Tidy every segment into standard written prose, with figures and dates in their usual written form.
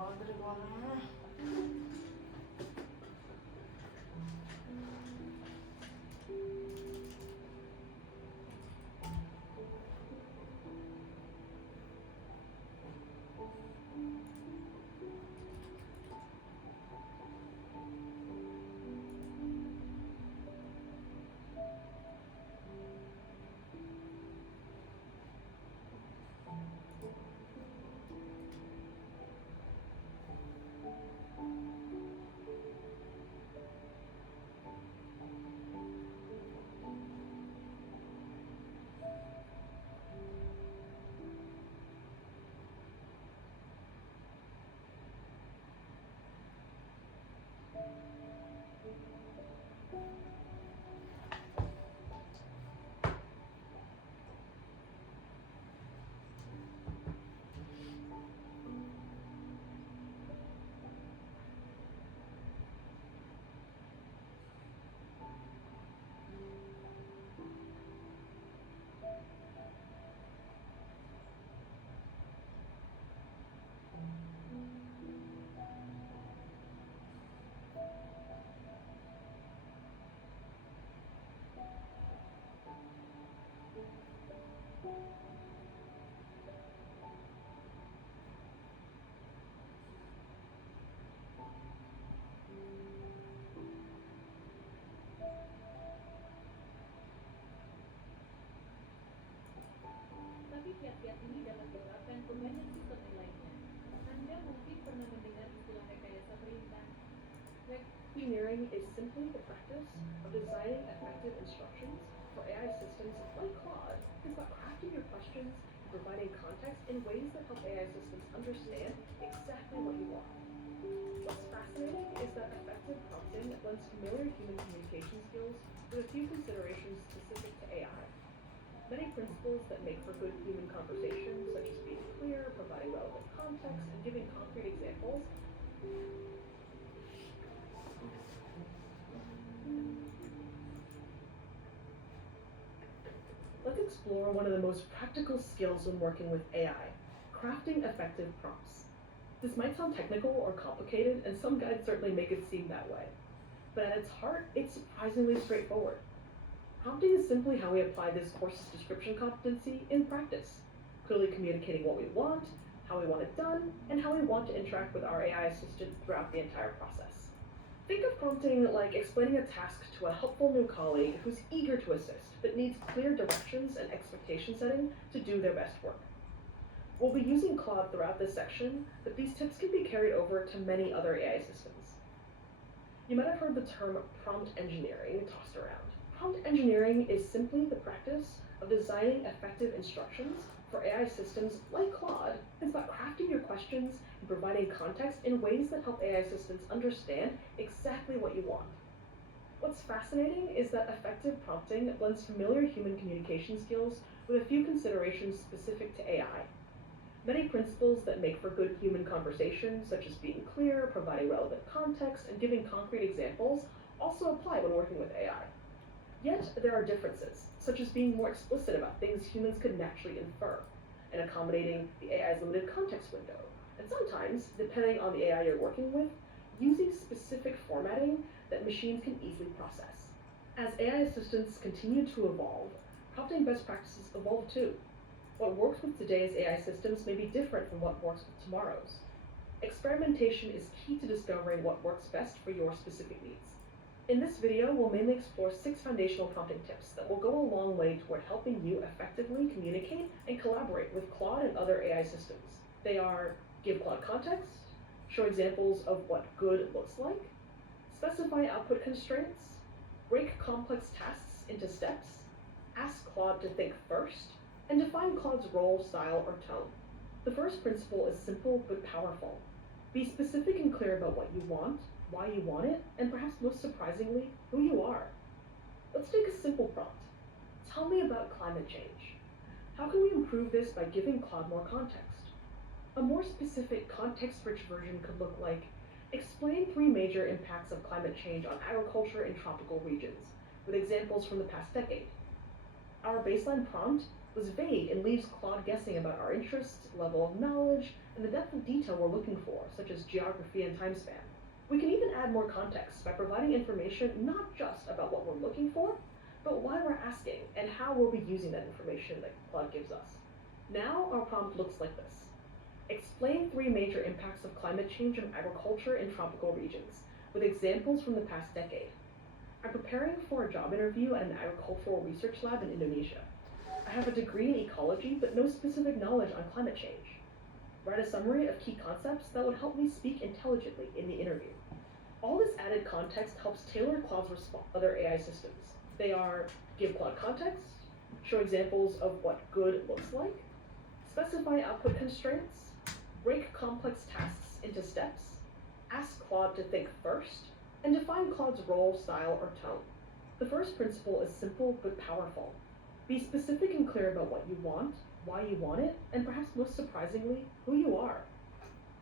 banget dari luarnya. Tapi kiat-kiat ini dapat diterapkan ke banyak sistem lainnya. Anda mungkin pernah mendengar istilah rekayasa perintah. Engineering is simply the practice of designing effective instructions for AI systems like Claude. It's about crafting your questions and providing context in ways that help AI systems understand exactly what you want. What's fascinating is that effective prompting blends familiar human communication skills with a few considerations specific to AI. Many principles that make for good human conversation, such as being clear, providing relevant context, and giving concrete examples, let's explore one of the most practical skills when working with AI, crafting effective prompts. This might sound technical or complicated, and some guides certainly make it seem that way. But at its heart, it's surprisingly straightforward. Prompting is simply how we apply this course's description competency in practice, clearly communicating what we want, how we want it done, and how we want to interact with our AI assistant throughout the entire process. Think of prompting like explaining a task to a helpful new colleague who's eager to assist, but needs clear directions and expectation setting to do their best work. We'll be using Claude throughout this section, but these tips can be carried over to many other AI systems. You might have heard the term prompt engineering tossed around. Prompt engineering is simply the practice of designing effective instructions for AI systems like Claude. It's about crafting your questions and providing context in ways that help AI assistants understand exactly what you want. What's fascinating is that effective prompting blends familiar human communication skills with a few considerations specific to AI. Many principles that make for good human conversation, such as being clear, providing relevant context, and giving concrete examples, also apply when working with AI. Yet, there are differences, such as being more explicit about things humans could naturally infer, and accommodating the AI's limited context window, and sometimes, depending on the AI you're working with, using specific formatting that machines can easily process. As AI assistants continue to evolve, prompting best practices evolve too. What works with today's AI systems may be different from what works with tomorrow's. Experimentation is key to discovering what works best for your specific needs. In this video, we'll mainly explore 6 foundational prompting tips that will go a long way toward helping you effectively communicate and collaborate with Claude and other AI systems. They are: give Claude context, show examples of what good looks like, specify output constraints, break complex tasks into steps, ask Claude to think first, and define Claude's role, style, or tone. The first principle is simple but powerful. Be specific and clear about what you want, why you want it, and perhaps most surprisingly, who you are. Let's take a simple prompt. Tell me about climate change. How can we improve this by giving Claude more context? A more specific, context-rich version could look like, explain 3 major impacts of climate change on agriculture in tropical regions, with examples from the past decade. Our baseline prompt was vague and leaves Claude guessing about our interests, level of knowledge, and the depth of detail we're looking for, such as geography and time span. We can even add more context by providing information not just about what we're looking for, but why we're asking and how we'll be using that information that Claude gives us. Now our prompt looks like this. Explain 3 major impacts of climate change on agriculture in tropical regions, with examples from the past decade. I'm preparing for a job interview at an agricultural research lab in Indonesia. I have a degree in ecology, but no specific knowledge on climate change. Write a summary of key concepts that would help me speak intelligently in the interview. All this added context helps tailor Claude's response to other AI systems. They are give Claude context, show examples of what good looks like, specify output constraints, break complex tasks into steps, ask Claude to think first, and define Claude's role, style, or tone. The first principle is simple but powerful. Be specific and clear about what you want, why you want it, and perhaps most surprisingly, who you are.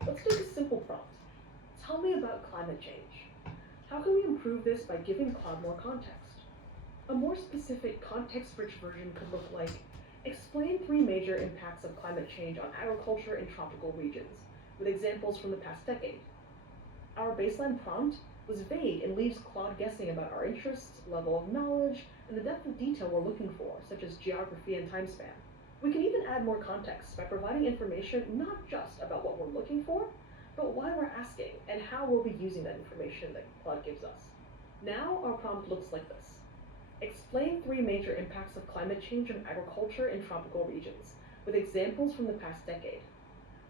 Let's take a simple prompt. Tell me about climate change. How can we improve this by giving Claude more context? A more specific, context-rich version could look like, explain 3 major impacts of climate change on agriculture in tropical regions, with examples from the past decade. Our baseline prompt was vague and leaves Claude guessing about our interests, level of knowledge, and the depth of detail we're looking for, such as geography and time span. We can even add more context by providing information not just about what we're looking for, but why we're asking and how we'll be using that information that Claude gives us. Now our prompt looks like this. Explain 3 major impacts of climate change on agriculture in tropical regions, with examples from the past decade.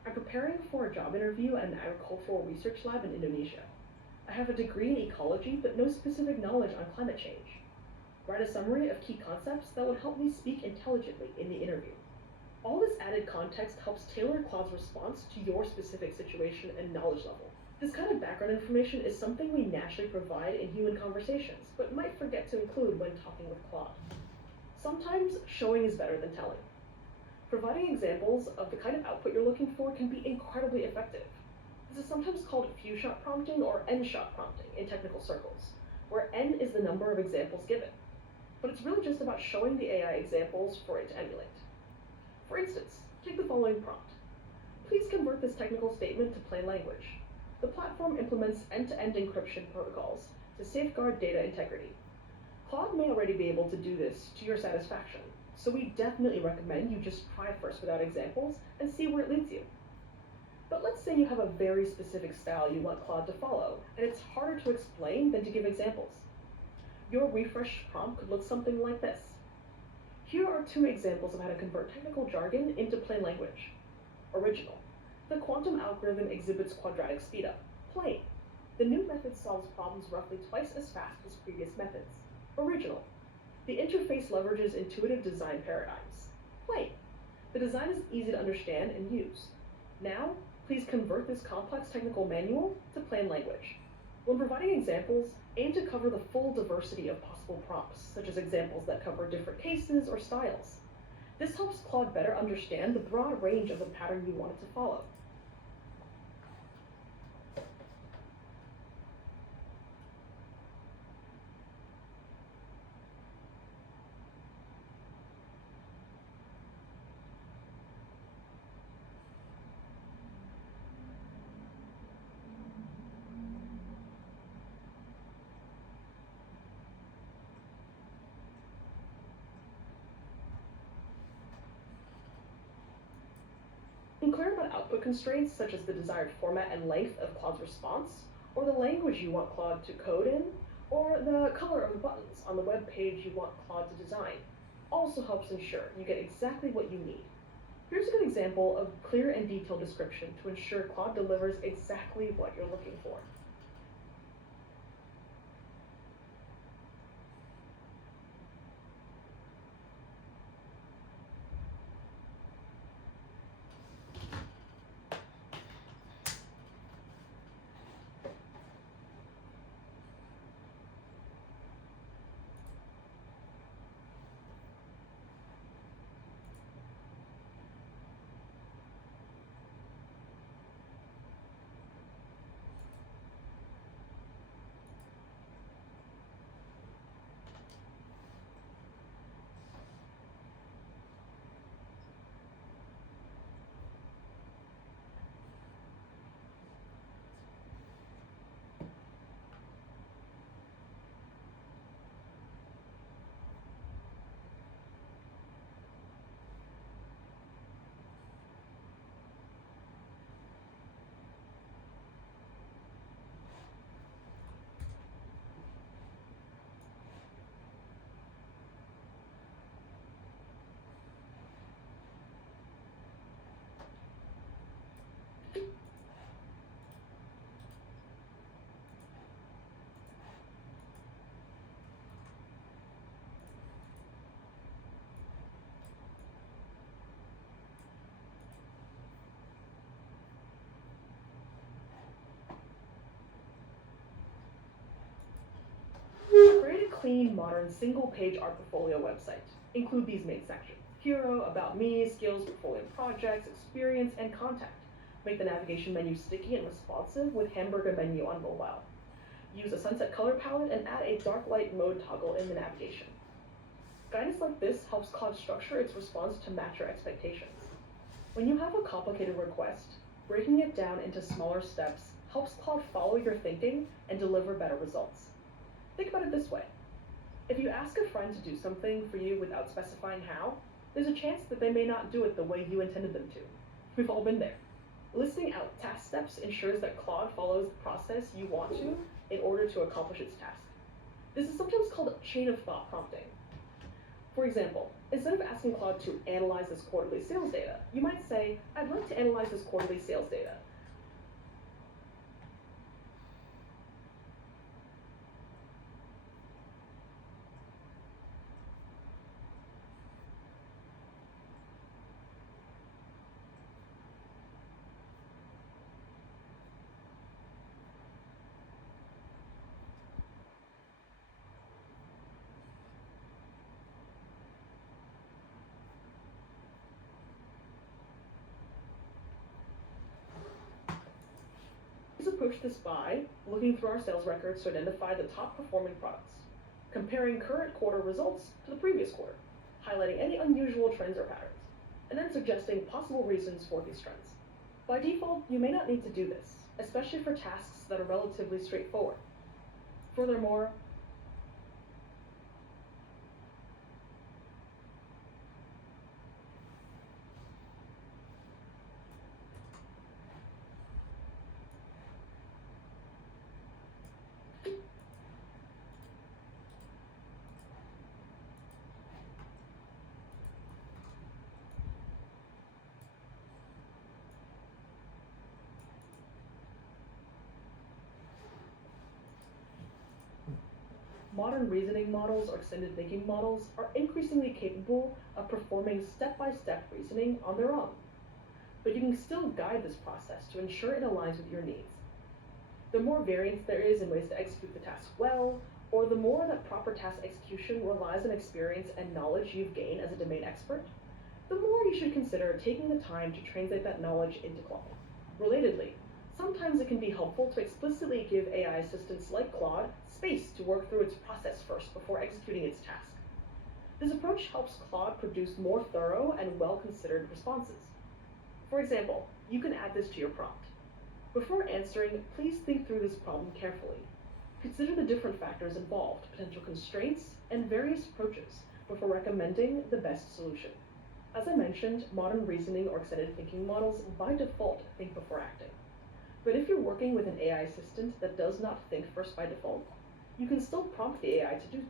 I'm preparing for a job interview at an agricultural research lab in Indonesia. I have a degree in ecology, but no specific knowledge on climate change. Write a summary of key concepts that would help me speak intelligently in the interview. All this added context helps tailor Claude's response to your specific situation and knowledge level. This kind of background information is something we naturally provide in human conversations, but might forget to include when talking with Claude. Sometimes showing is better than telling. Providing examples of the kind of output you're looking for can be incredibly effective. This is sometimes called few-shot prompting or n-shot prompting in technical circles, where n is the number of examples given. But it's really just about showing the AI examples for it to emulate. For instance, take the following prompt. Please convert this technical statement to plain language. The platform implements end-to-end encryption protocols to safeguard data integrity. Claude may already be able to do this to your satisfaction, so we definitely recommend you just try first without examples and see where it leads you. But let's say you have a very specific style you want Claude to follow, and it's harder to explain than to give examples. Your refresh prompt could look something like this. Here are 2 examples of how to convert technical jargon into plain language. Original. The quantum algorithm exhibits quadratic speedup. Plain. The new method solves problems roughly twice as fast as previous methods. Original. The interface leverages intuitive design paradigms. Plain. The design is easy to understand and use. Now, please convert this complex technical manual to plain language. When providing examples, aim to cover the full diversity of possible prompts, such as examples that cover different cases or styles. This helps Claude better understand the broad range of the pattern you want it to follow. Be clear about output constraints, such as the desired format and length of Claude's response, or the language you want Claude to code in, or the color of the buttons on the web page you want Claude to design. Also helps ensure you get exactly what you need. Here's a good example of clear and detailed description to ensure Claude delivers exactly what you're looking for. clean, modern, single-page art portfolio website. Include these main sections: hero, about me, skills, portfolio projects, experience, and contact. Make the navigation menu sticky and responsive with hamburger menu on mobile. Use a sunset color palette and add a dark light mode toggle in the navigation. Guidance like this helps Claude structure its response to match your expectations. When you have a complicated request, breaking it down into smaller steps helps Claude follow your thinking and deliver better results. Think about it this way. If you ask a friend to do something for you without specifying how, there's a chance that they may not do it the way you intended them to. We've all been there. Listing out task steps ensures that Claude follows the process you want to in order to accomplish its task. This is sometimes called chain of thought prompting. For example, instead of asking Claude to analyze this quarterly sales data, you might say, I'd like to analyze this quarterly sales data. Let's approach this by looking through our sales records to identify the top performing products, comparing current quarter results to the previous quarter, highlighting any unusual trends or patterns, and then suggesting possible reasons for these trends. By default, you may not need to do this, especially for tasks that are relatively straightforward. Furthermore, modern reasoning models or extended thinking models are increasingly capable of performing step-by-step reasoning on their own. But you can still guide this process to ensure it aligns with your needs. The more variance there is in ways to execute the task well, or the more that proper task execution relies on experience and knowledge you've gained as a domain expert, the more you should consider taking the time to translate that knowledge into Claude. Relatedly, sometimes it can be helpful to explicitly give AI assistants like Claude space to work through its process first before executing its task. This approach helps Claude produce more thorough and well-considered responses. For example, you can add this to your prompt. Before answering, please think through this problem carefully. Consider the different factors involved, potential constraints, and various approaches before recommending the best solution. As I mentioned, modern reasoning or extended thinking models by default think before acting. But if you're working with an AI assistant that does not think first by default, you can still prompt the AI to do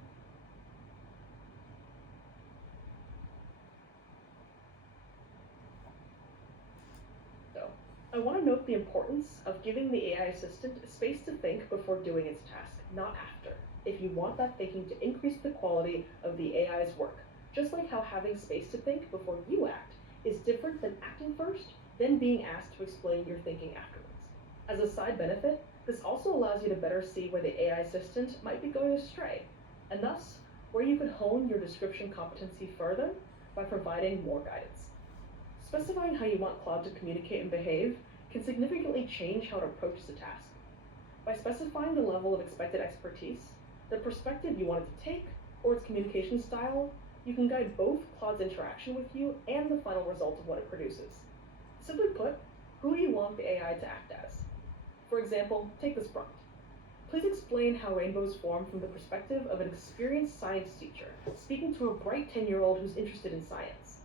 so. I want to note the importance of giving the AI assistant space to think before doing its task, not after, if you want that thinking to increase the quality of the AI's work. Just like how having space to think before you act is different than acting first, then being asked to explain your thinking afterwards. As a side benefit, this also allows you to better see where the AI assistant might be going astray, and thus, where you could hone your description competency further by providing more guidance. Specifying how you want Claude to communicate and behave can significantly change how it approaches a task. By specifying the level of expected expertise, the perspective you want it to take, or its communication style, you can guide both Claude's interaction with you and the final result of what it produces. Simply put, who do you want the AI to act as? For example, take this prompt. Please explain how rainbows form from the perspective of an experienced science teacher, speaking to a bright 10-year-old who's interested in science.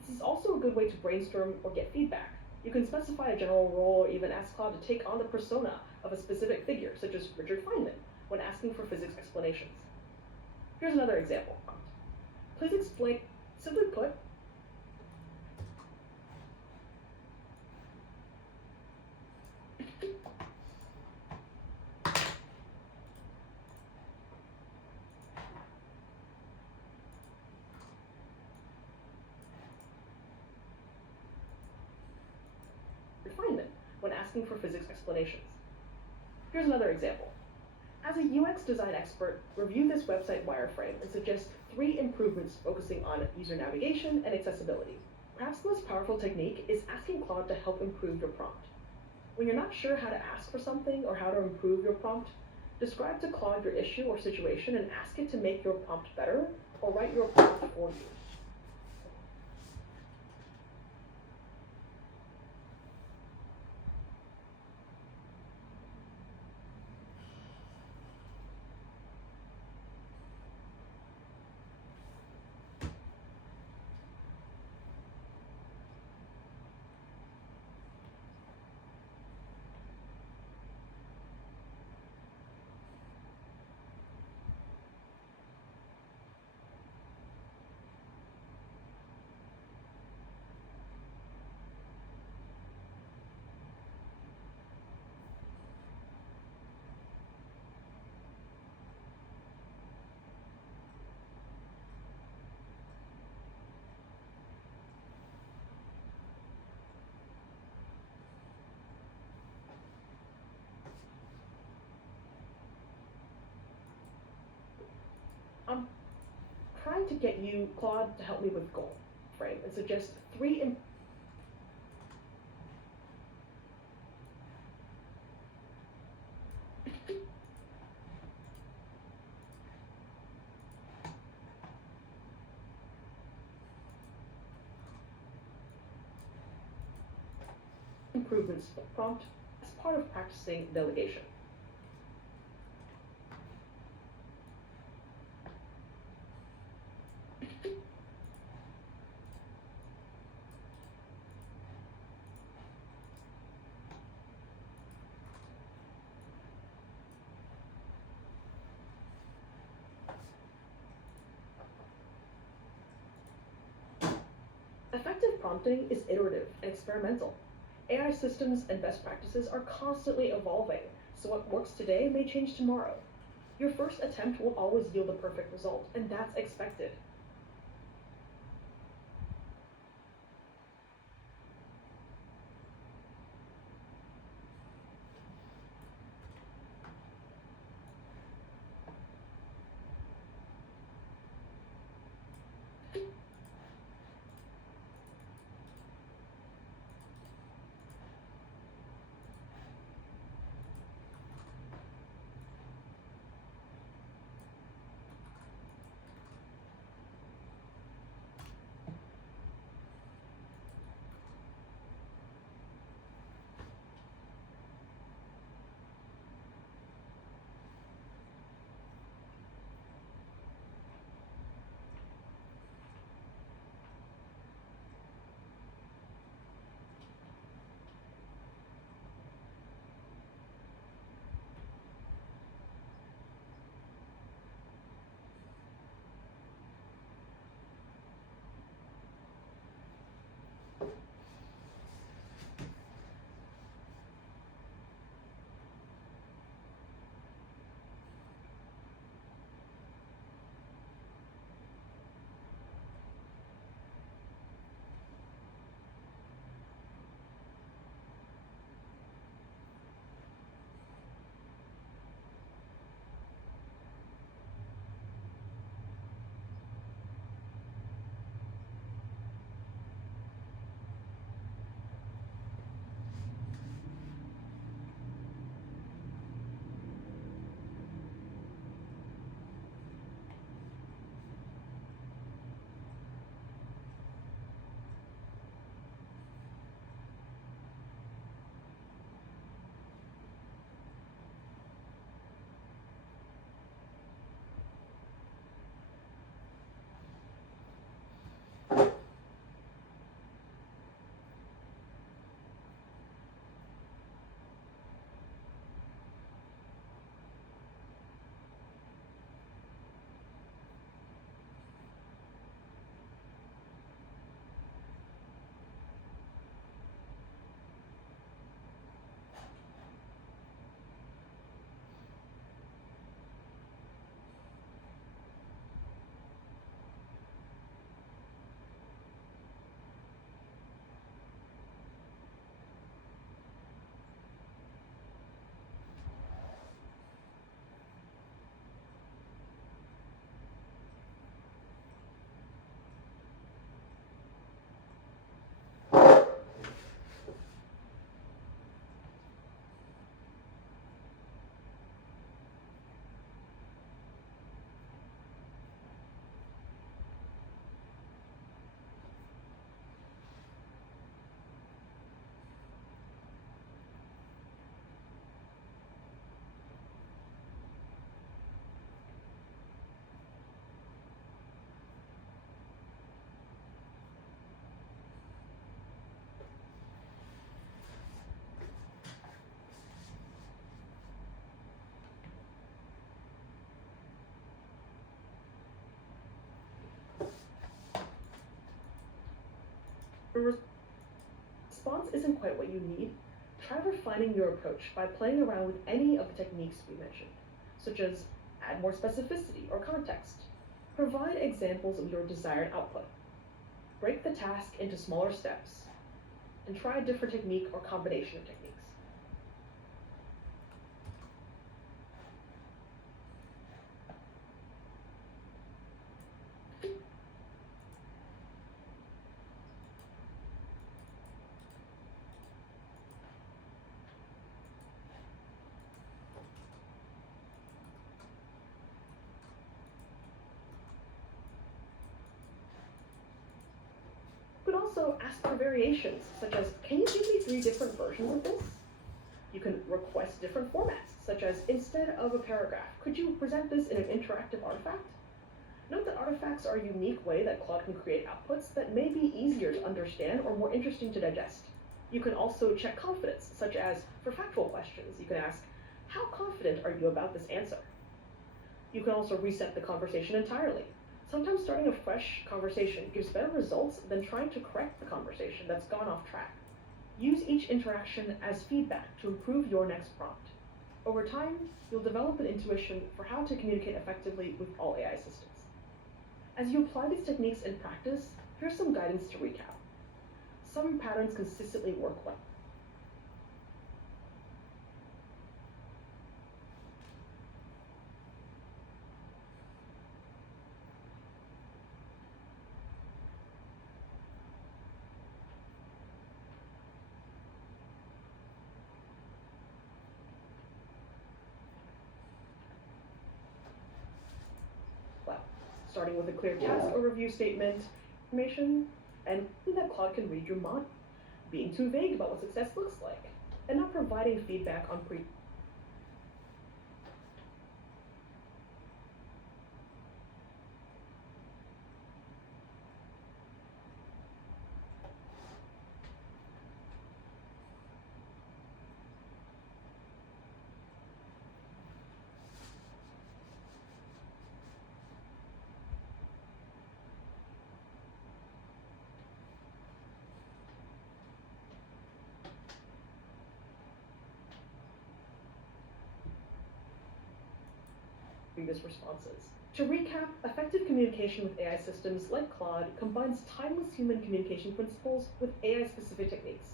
This is also a good way to brainstorm or get feedback. You can specify a general role or even ask Claude to take on the persona of a specific figure, such as Richard Feynman, when asking for physics explanations. Here's another example prompt. Please explain, simply put, Feynman when asking for physics explanations. Here's another example. As a UX design expert, review this website wireframe and suggest 3 improvements focusing on user navigation and accessibility. Perhaps the most powerful technique is asking Claude to help improve your prompt. When you're not sure how to ask for something or how to improve your prompt, describe to Claude your issue or situation and ask it to make your prompt better or write your prompt for you. I'm trying to get you, Claude, to help me with goal frame and suggest 3 improvements to the prompt as part of practicing delegation. Effective prompting is iterative and experimental. AI systems and best practices are constantly evolving, so what works today may change tomorrow. Your first attempt will always yield a perfect result, and that's expected. If response isn't quite what you need, try refining your approach by playing around with any of the techniques we mentioned, such as add more specificity or context, provide examples of your desired output, break the task into smaller steps, and try a different technique or combination of techniques. You could also ask for variations, such as, can you give me 3 different versions of this? You can request different formats, such as, instead of a paragraph, could you present this in an interactive artifact? Note that artifacts are a unique way that Claude can create outputs that may be easier to understand or more interesting to digest. You can also check confidence, such as, for factual questions, you can ask, how confident are you about this answer? You can also reset the conversation entirely. Sometimes starting a fresh conversation gives better results than trying to correct the conversation that's gone off track. Use each interaction as feedback to improve your next prompt. Over time, you'll develop an intuition for how to communicate effectively with all AI systems. As you apply these techniques in practice, here's some guidance to recap. Some patterns consistently work well. Starting with a clear task or review statement, information, and that Claude can read your mind, being too vague about what success looks like, and not providing feedback on previous responses. To recap, effective communication with AI systems like Claude combines timeless human communication principles with AI-specific techniques.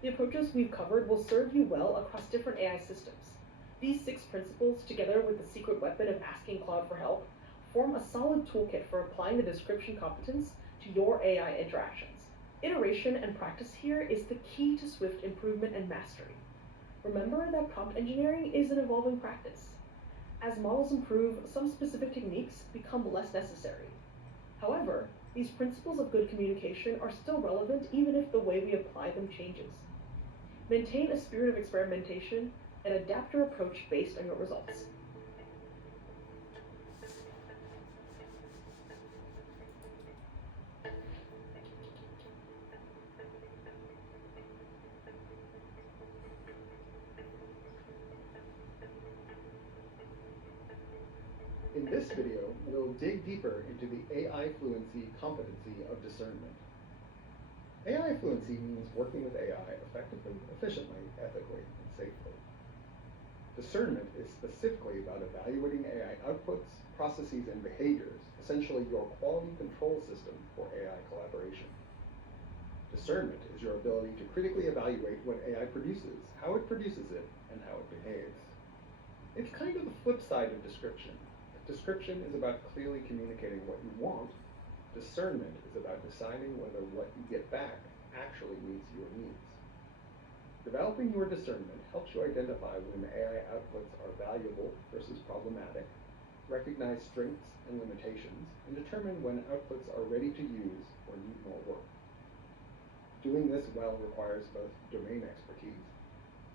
The approaches we've covered will serve you well across different AI systems. These 6 principles, together with the secret weapon of asking Claude for help, form a solid toolkit for applying the description competence to your AI interactions. Iteration and practice here is the key to swift improvement and mastery. Remember that prompt engineering is an evolving practice. As models improve, some specific techniques become less necessary. However, these principles of good communication are still relevant even if the way we apply them changes. Maintain a spirit of experimentation and adapt your approach based on your results. In this video, we'll dig deeper into the AI fluency competency of discernment. AI fluency means working with AI effectively, efficiently, ethically, and safely. Discernment is specifically about evaluating AI outputs, processes, and behaviors, essentially your quality control system for AI collaboration. Discernment is your ability to critically evaluate what AI produces, how it produces it, and how it behaves. It's kind of the flip side of description. Description is about clearly communicating what you want. Discernment is about deciding whether what you get back actually meets your needs. Developing your discernment helps you identify when AI outputs are valuable versus problematic, recognize strengths and limitations, and determine when outputs are ready to use or need more work. Doing this well requires both domain expertise,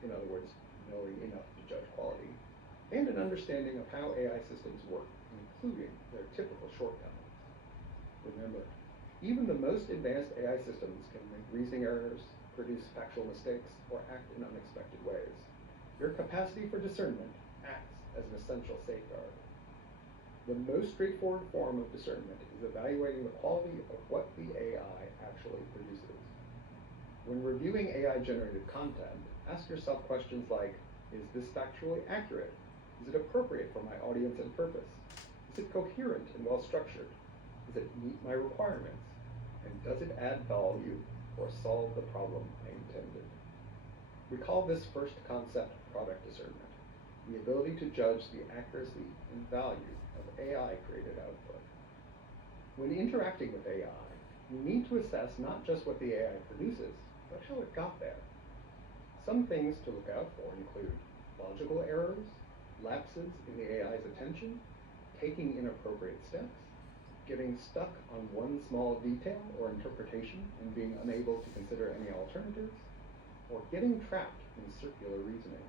in other words, knowing enough to judge quality, and an understanding of how AI systems work, including their typical shortcomings. Remember, even the most advanced AI systems can make reasoning errors, produce factual mistakes, or act in unexpected ways. Your capacity for discernment acts as an essential safeguard. The most straightforward form of discernment is evaluating the quality of what the AI actually produces. When reviewing AI-generated content, ask yourself questions like, is this factually accurate? Is it appropriate for my audience and purpose? Is it coherent and well-structured? Does it meet my requirements? And does it add value or solve the problem I intended? We call this first concept product discernment, the ability to judge the accuracy and value of AI-created output. When interacting with AI, you need to assess not just what the AI produces, but how it got there. Some things to look out for include logical errors, lapses in the AI's attention, taking inappropriate steps, getting stuck on one small detail or interpretation and being unable to consider any alternatives, or getting trapped in circular reasoning.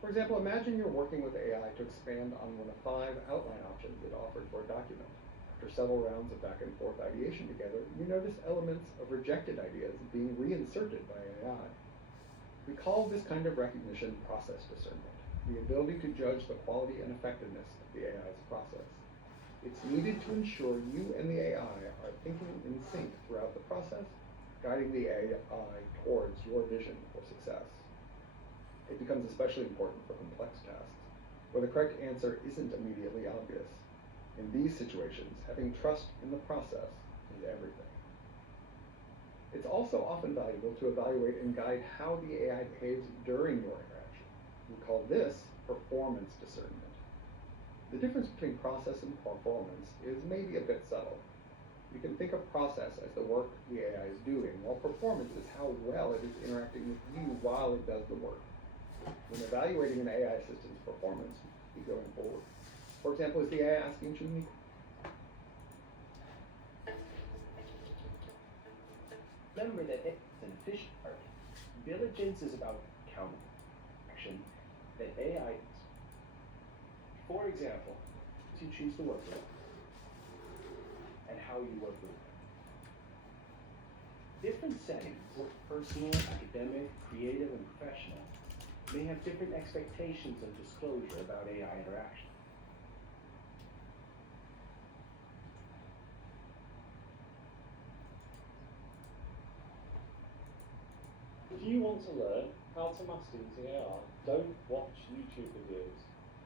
For example, imagine you're working with AI to expand on one of 5 outline options it offered for a document. After several rounds of back and forth ideation together, you notice elements of rejected ideas being reinserted by AI. We call this kind of recognition process discernment, the ability to judge the quality and effectiveness of the AI's process. It's needed to ensure you and the AI are thinking in sync throughout the process, guiding the AI towards your vision for success. It becomes especially important for complex tasks, where the correct answer isn't immediately obvious. In these situations, having trust in the process is everything. It's also often valuable to evaluate and guide how the AI behaves during your interaction. We call this performance discernment. The difference between process and performance is maybe a bit subtle. You can think of process as the work the AI is doing, while performance is how well it is interacting with you while it does the work. When evaluating an AI system's performance, you going forward. For example, is the AI asking too many? Remember that it's an efficient art. Diligence is about counting action that AI is. For example, you choose to work with and how you work with them. Different settings, personal, academic, creative, and professional, may have different expectations of disclosure about AI interaction. If you want to learn how to master using AI, don't watch YouTube videos.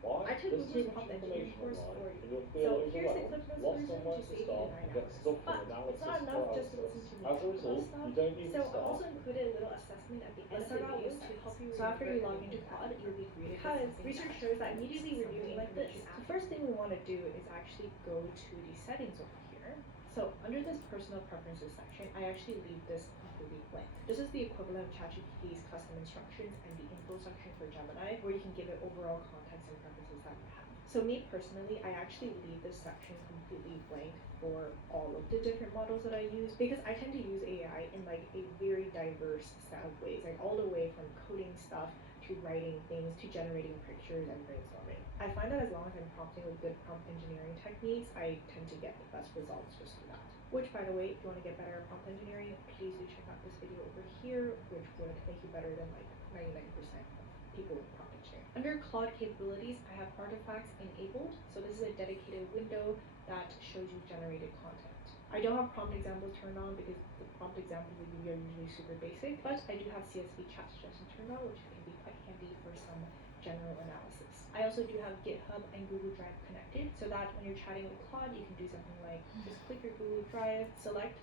Why? I took There's too Google's much prompt engineering information course online, for and you. you'll feel So here's the overwhelmed, Cliff Notes lost version on where to to save you start, 9 and get hours. stuck in But analysis it's not enough just to paralysis. listen to me As a talk about result, stuff. you don't need So to I start. also included a little assessment at the end Let's of the start out video with to stats. help you So after you log into Claude, Claude, you'll be greeted with because something research that shows that looks immediately something reviewing like this, information the first thing we want to do is actually go to the settings over here. So under this personal preferences section, I actually leave this completely blank. This is the equivalent of ChatGPT's custom instructions and the info section for Gemini, where you can give it overall context and preferences that you have. So me personally, I actually leave this section completely blank for all of the different models that I use, because I tend to use AI in like a very diverse set of ways, like all the way from coding stuff to writing things to generating pictures and brainstorming. I find that as long as I'm prompting with good prompt engineering techniques, I tend to get the best results just through that. Which, by the way, if you want to get better at prompt engineering, please do check out this video over here, which would make you better than like 99% of people with prompt engineering. Under Claude capabilities, I have artifacts enabled. So this is a dedicated window that shows you generated content. I don't have prompt examples turned on because the prompt examples we give you are usually super basic, but I do have CSV chat suggestions turned on, which can be quite handy for some general analysis. I also do have GitHub and Google Drive connected, so that when you're chatting with Claude, you can do something like just click your Google Drive, select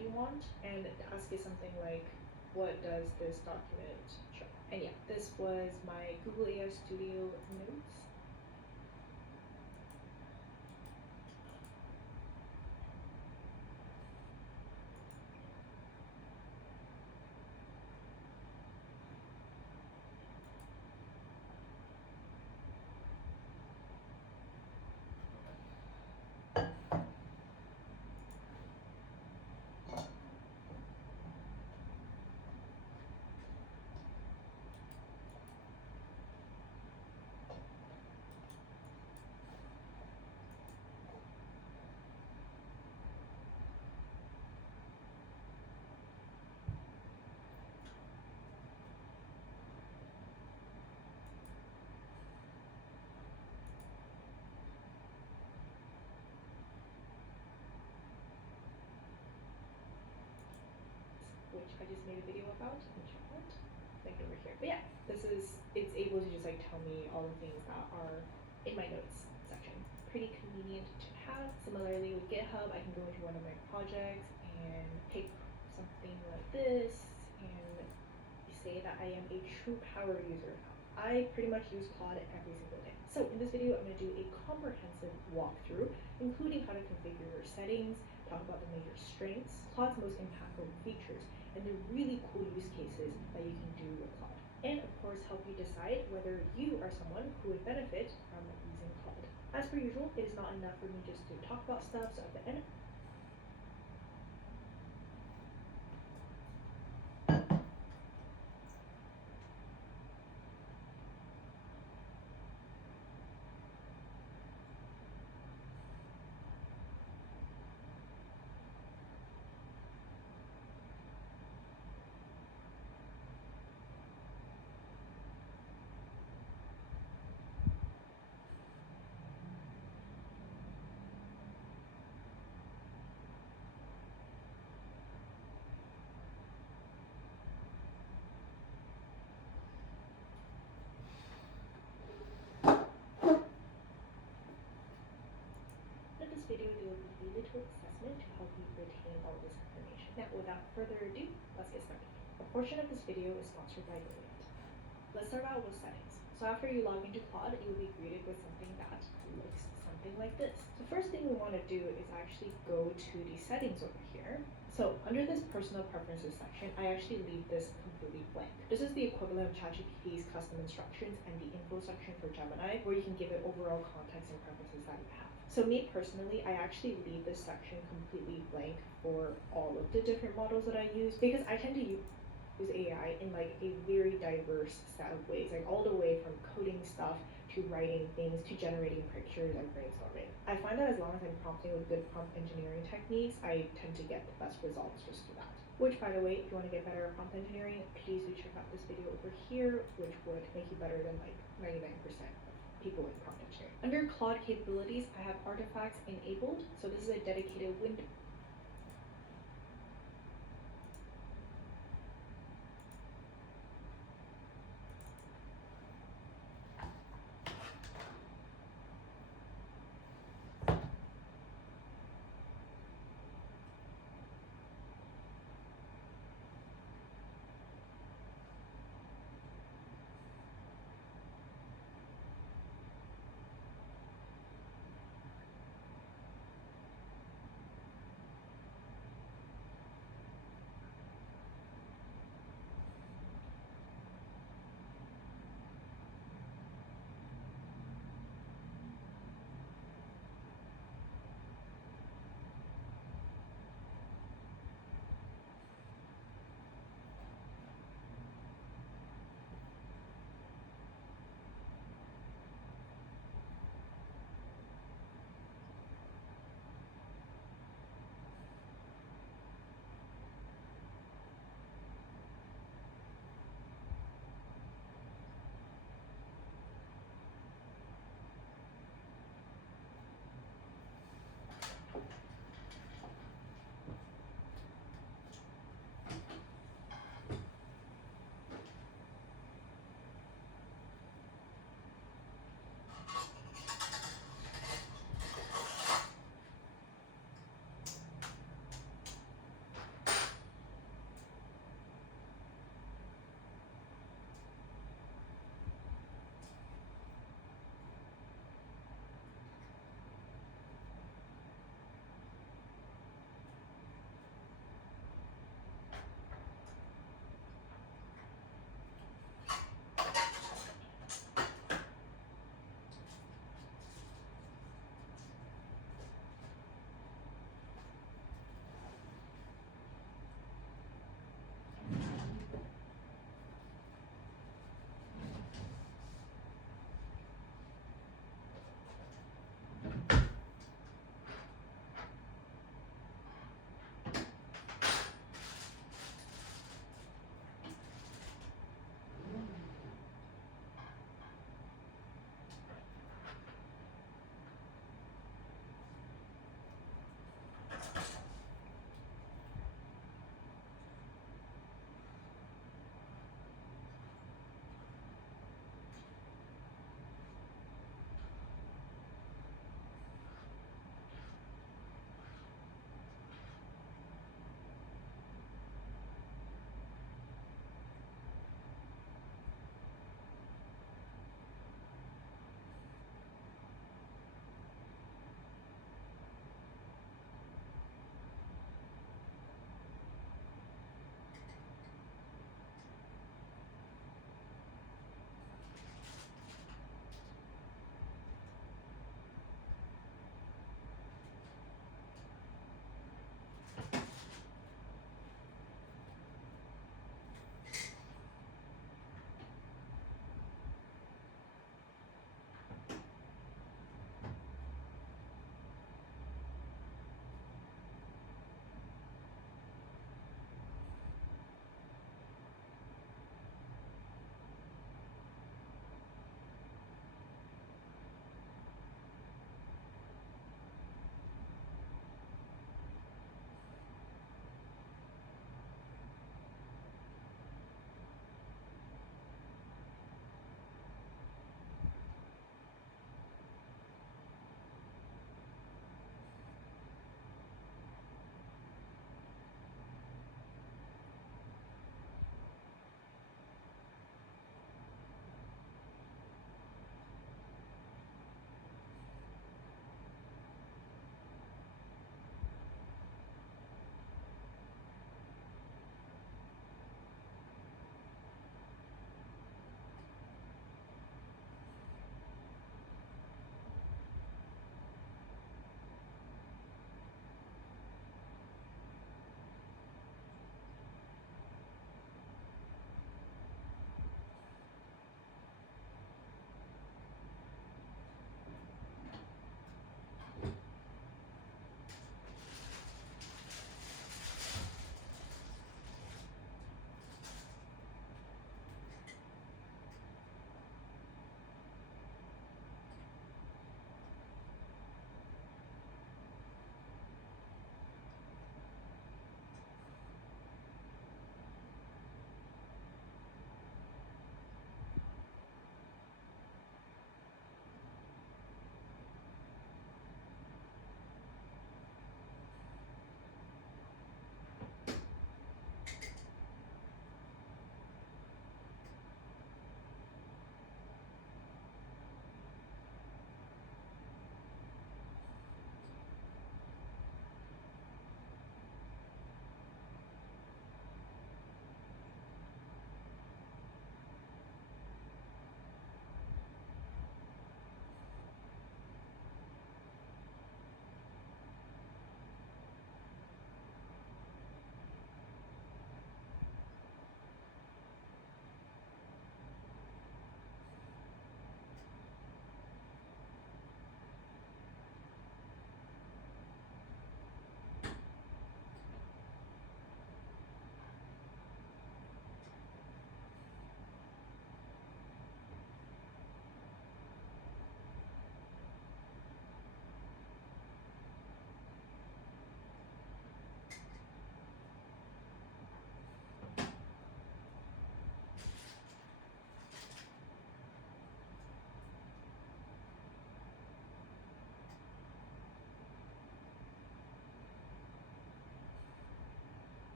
you want, and ask it something like, what does this document show? And yeah, this was my Google AI Studio notes. Which I just made a video about in chat, linked over here. But yeah, it's able to just like tell me all the things that are in my notes section. Pretty convenient to have. Similarly with GitHub, I can go into one of my projects and pick something like this and say that I am a true power user now. I pretty much use Claude every single day. So in this video, I'm going to do a comprehensive walkthrough, including how to configure your settings, talk about the major strengths, Claude's most impactful features, and the really cool use cases that you can do with Claude. And of course, help you decide whether you are someone who would benefit from using Claude. As per usual, it is not enough for me just to talk about stuff, so at the end, in this video, there will be a little assessment to help you retain all this information. Now, without further ado, let's get started. A portion of this video is sponsored by Brilliant. Let's start out with settings. So after you log into Claude, you will be greeted with something that looks something like this. The first thing we want to do is actually go to the settings over here. So under this personal preferences section, I actually leave this completely blank. This is the equivalent of ChatGPT's custom instructions and the info section for Gemini, where you can give it overall context and preferences that you have. So me personally, I actually leave this section completely blank for all of the different models that I use, because I tend to use AI in like a very diverse set of ways, like all the way from coding stuff to writing things to generating pictures and brainstorming. I find that as long as I'm prompting with good prompt engineering techniques, I tend to get the best results just through that. Which, by the way, if you want to get better at prompt engineering, please do check out this video over here, which would make you better than like 99% of people in prompt engineering. Under Claude capabilities, I have artifacts enabled. So this is a dedicated window.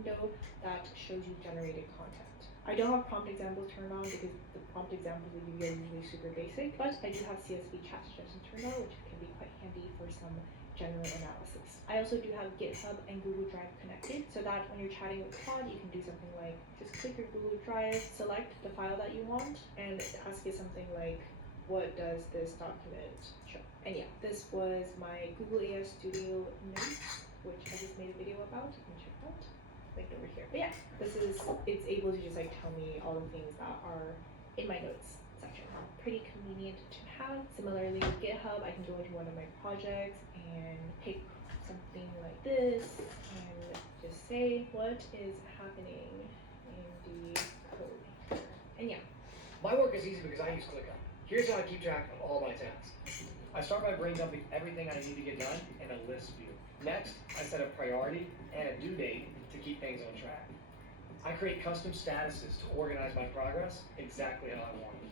window that shows you generated content. I don't have prompt examples turned on because the prompt examples we give you are usually super basic, but I do have CSV chat suggestions turned on, which can be quite handy for some general analysis. I also do have GitHub and Google Drive connected so that when you're chatting with Claude, you can do something like just click your Google Drive, select the file that you want, and ask it something like, what does this document show? And yeah, this was my Google AI Studio notes, which I just made a video about. You can check out, linked over here. But yeah, it's able to just like tell me all the things that are in my notes section. Pretty convenient to have. Similarly with GitHub, I can go into one of my projects and pick something like this and just say what is happening in the code here. And yeah. My work is easy because I use ClickUp. Here's how I keep track of all my tasks. I start by brain dumping everything I need to get done in a list view. Next, I set a priority and a due date to keep things on track. I create custom statuses to organize my progress exactly how I want it.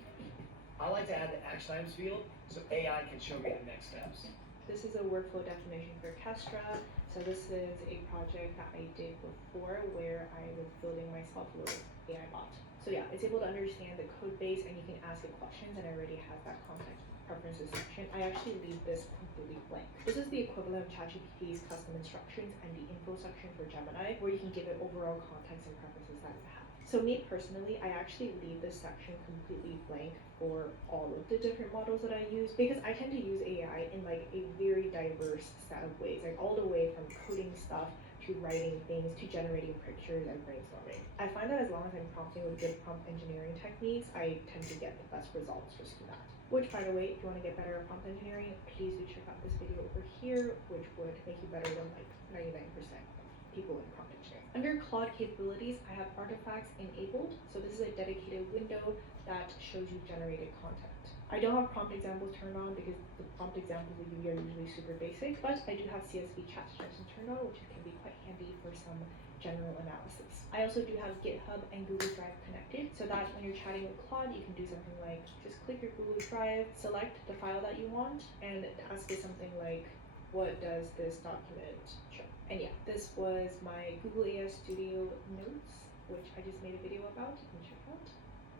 I like to add the action items field so AI can show me the next steps. This is a workflow definition for Kestra. So this is a project that I did before where I was building myself a little AI bot. So yeah, it's able to understand the code base and you can ask it questions and it already has that context preferences section. I actually leave this completely blank. This is the equivalent of ChatGPT's custom instructions and the info section for Gemini, where you can give it overall context and preferences that you have. So me personally, I actually leave this section completely blank for all of the different models that I use because I tend to use AI in like a very diverse set of ways, like all the way from coding stuff to writing things to generating pictures and brainstorming. I find that as long as I'm prompting with good prompt engineering techniques, I tend to get the best results just from that. Which, by the way, if you want to get better at prompt engineering, please do check out this video over here, which would make you better than like 99% of people in prompt engineering. Under Claude capabilities, I have artifacts enabled. So this is a dedicated window that shows you generated content. I don't have prompt examples turned on because the prompt examples we give you are usually super basic, but I do have CSV chat suggestions turned on, which can be quite handy for some general analysis. I also do have GitHub and Google Drive connected so that when you're chatting with Claude, you can do something like just click your Google Drive, select the file that you want, and ask it something like, what does this document show? And yeah, this was my Google AI Studio notes, which I just made a video about. You can check out,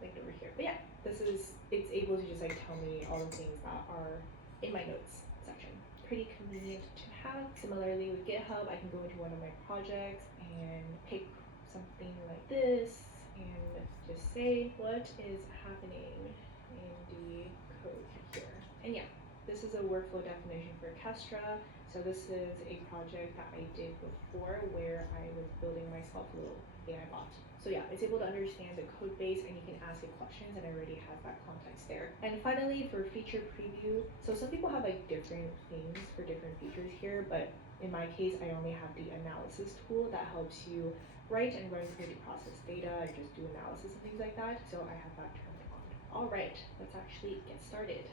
linked over here. But yeah, it's able to just like tell me all the things that are in my notes section. Pretty convenient to have. Similarly with GitHub, I can go into one of my projects and pick something like this and just say what is happening in the code here. And yeah, this is a workflow definition for Kestra. So this is a project that I did before where I was building myself a little AI bot. So yeah, it's able to understand the code base and you can ask it questions and it already has that context there. And finally, for feature preview, so some people have like different themes for different features here, but in my case, I only have the analysis tool that helps you write and run query to process data and just do analysis and things like that. So I have that turned on. All right, let's actually get started.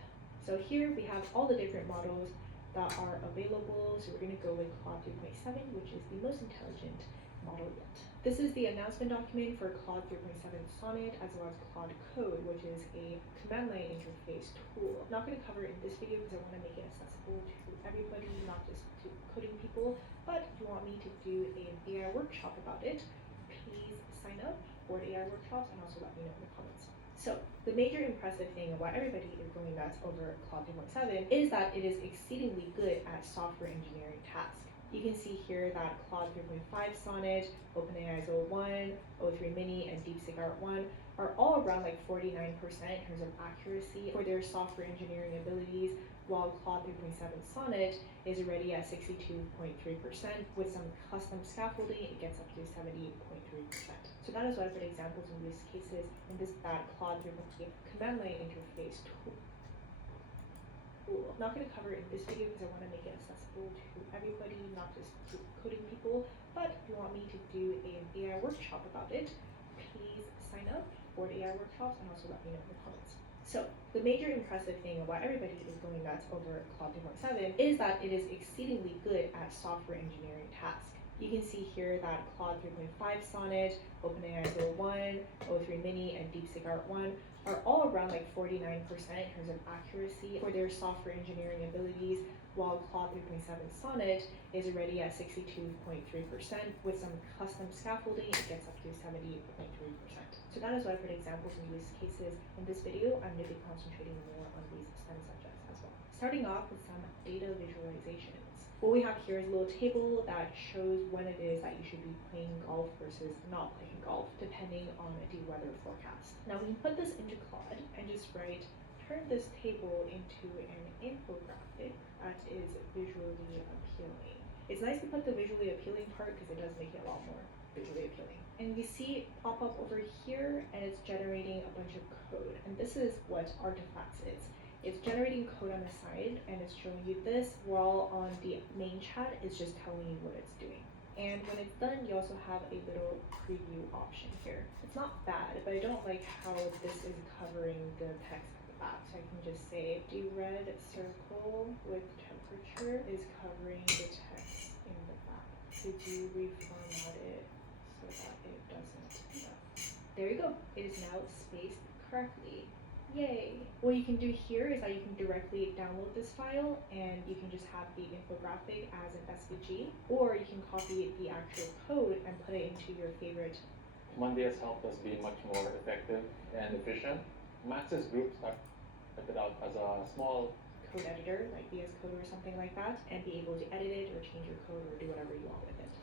So here we have all the different models that are available. So we're going to go with Claude 3.7, which is the most intelligent model yet. This is the announcement document for Claude 3.7 Sonnet, as well as Claude Code, which is a command line interface tool. I'm not going to cover it in this video because I want to make it accessible to everybody, not just to coding people. But if you want me to do an AI workshop about it, please sign up for the AI workshops and also let me know in the comments. So the major impressive thing of why everybody is going nuts over Claude 3.7 is that it is exceedingly good at software engineering tasks. You can see here that Claude 3.5 Sonnet, OpenAI's O1, O3 Mini, and DeepSeek R1 are all around like 49% in terms of accuracy for their software engineering abilities, while Claude 3.7 Sonnet is already at 62.3%. With some custom scaffolding, it gets up to 70.3%. So that is why for examples in these cases, in this Claude 3.8 command line interface tool. I'm not going to cover it in this video because I want to make it accessible to everybody, not just to coding people. But if you want me to do an AI workshop about it, please sign up for the AI workshops and also let me know in the comments. So the major impressive thing of why everybody is going nuts over Claude 3.7 is that it is exceedingly good at software engineering tasks. You can see here that Claude 3.5 Sonnet, OpenAI 01, O3 Mini, and DeepSeek Art 1 are all around like 49% in terms of accuracy for their software engineering abilities, while Claude 3.7 Sonnet is already at 62.3%. With some custom scaffolding, it gets up to 70.3%. So that is why for examples and use cases in this video, I'm going to be concentrating more on these STEM subjects as well. Starting off with some data visualizations. What we have here is a little table that shows when it is that you should be playing golf versus not playing golf, depending on the weather forecast. Now we can put this into Claude and just turn this table into an infographic that is visually appealing. It's nice to put the visually appealing part because it does make it a lot more visually appealing. And you see it pop up over here and it's generating a bunch of code. And this is what artifacts is. It's generating code on the side and it's showing you this, while on the main chat it's just telling you what it's doing. And when it's done, you also have a little preview option here. It's not bad, but I don't like how this is covering the text at the back. So I can just say the red circle with temperature is covering the text in the back. Could you reformat it so that it doesn't? There you go. It is now spaced correctly. Yay! What you can do here is that you can directly download this file and you can just have the infographic as an SVG, or you can copy the actual code and put it into your favorite. Monday has helped us be much more effective and efficient. Max's group started out as a small code editor like VS Code or something like that, and be able to edit it or change your code or do whatever you want with it.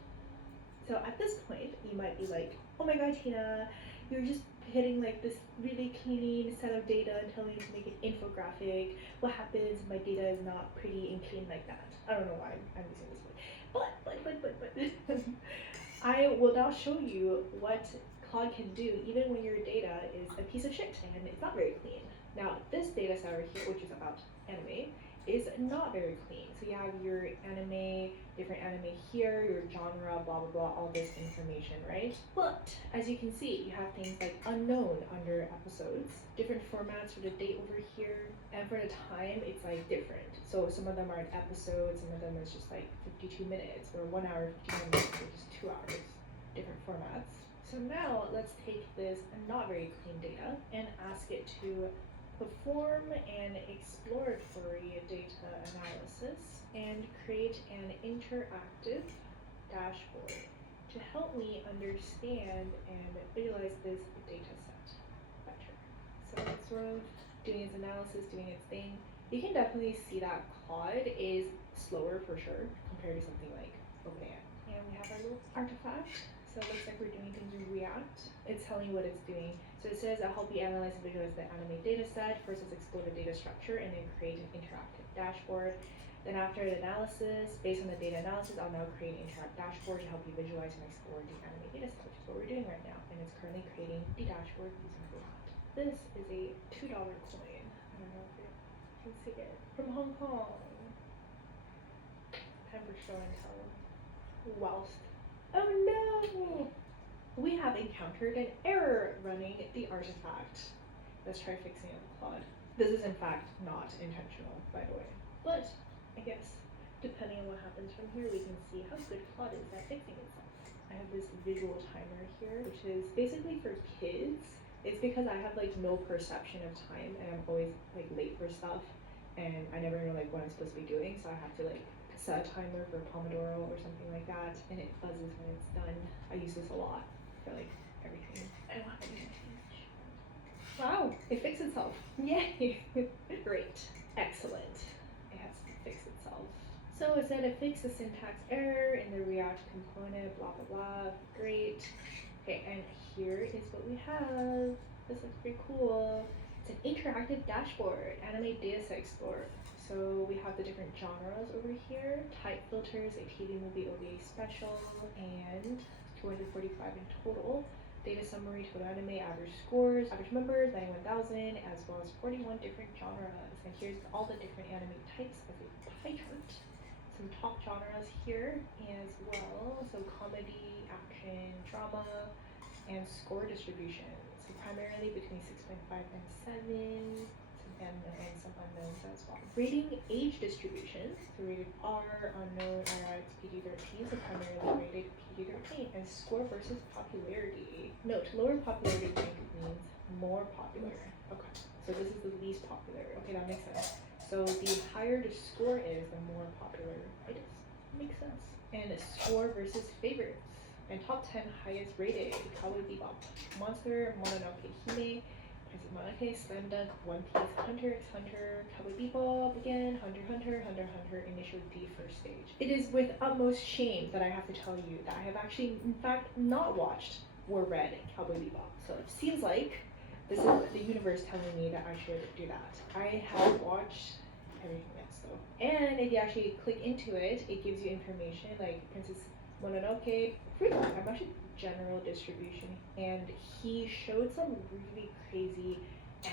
So at this point, you might be like, oh my god, Tina, you're just hitting like this really clean set of data and telling me to make an infographic. What happens if my data is not pretty and clean like that? I don't know why I'm using this word. But I will now show you what Claude can do even when your data is a piece of shit and it's not very clean. Now this data set over here, which is about anime, is not very clean. So you have your anime, different anime here, your genre, blah blah blah, all this information, right? But as you can see, you have things like unknown under episodes, different formats for the date over here, and for the time, it's like different. So some of them are in episodes, some of them is just like 52 minutes, or 1 hour, 15 minutes, or just 2 hours, different formats. So now let's take this not very clean data and ask it to perform an exploratory data analysis and create an interactive dashboard to help me understand and visualize this data set better. So it's sort of doing its analysis, doing its thing. You can definitely see that Claude is slower for sure compared to something like OpenAI. And we have our little artifact. So it looks like we're doing things in React. It's telling you what it's doing. So it says, I'll help you analyze and visualize the anime data set. First, let's explore the data structure and then create an interactive dashboard. Then after the analysis, based on the data analysis, I'll now create an interactive dashboard to help you visualize and explore the anime data set, which is what we're doing right now. And it's currently creating the dashboard using React. This is a $2 coin. I don't know if you can see it. From Hong Kong. Time for show and tell. Whilst oh no! We have encountered an error running the artifact. Let's try fixing it with Claude. This is in fact not intentional, by the way. But I guess depending on what happens from here, we can see how good Claude is at fixing itself. I have this visual timer here, which is basically for kids. It's because I have like no perception of time and I'm always like late for stuff and I never know like what I'm supposed to be doing, so I have to like set a timer for Pomodoro or something like that, and it buzzes when it's done. I use this a lot for like everything. I don't have any change. Wow, it fixed itself. Yay! Great. Excellent. It has fixed itself. So it said it fixed the syntax error in the React component, blah blah blah. Great. Okay, and here is what we have. This looks pretty cool. It's an interactive dashboard, anime dataset explorer. So we have the different genres over here, type filters, a TV movie OVA special, and 245 in total. Data summary, total anime, average scores, average members, 91,000, as well as 41 different genres. And here's all the different anime types as a pie chart. Some top genres here as well. So comedy, action, drama, and score distribution. So primarily between 6.5 and 7. Some and some unknowns as well. Rating age distribution, so rated R, unknown, RX, PG-13, so primarily rated PG-13, and score versus popularity. Note, lower popularity rank means more popular. Okay, so this is the least popular. Okay, that makes sense. So the higher the score is, the more popular it is. Makes sense. And score versus favorites. And top 10 highest rated: Cowboy Bebop, Monster, Mononoke Hime, Princess Mononoke, Slam Dunk, One Piece, Hunter x Hunter, Cowboy Bebop again, Hunter x Hunter, Hunter x Hunter, Initial D first stage. It is with utmost shame that I have to tell you that I have actually, in fact, not watched or read Cowboy Bebop. So it seems like this is the universe telling me that I should do that. I have watched everything else though. And if you actually click into it, it gives you information like Princess Mononoke, I'm actually general distribution, and he showed some really crazy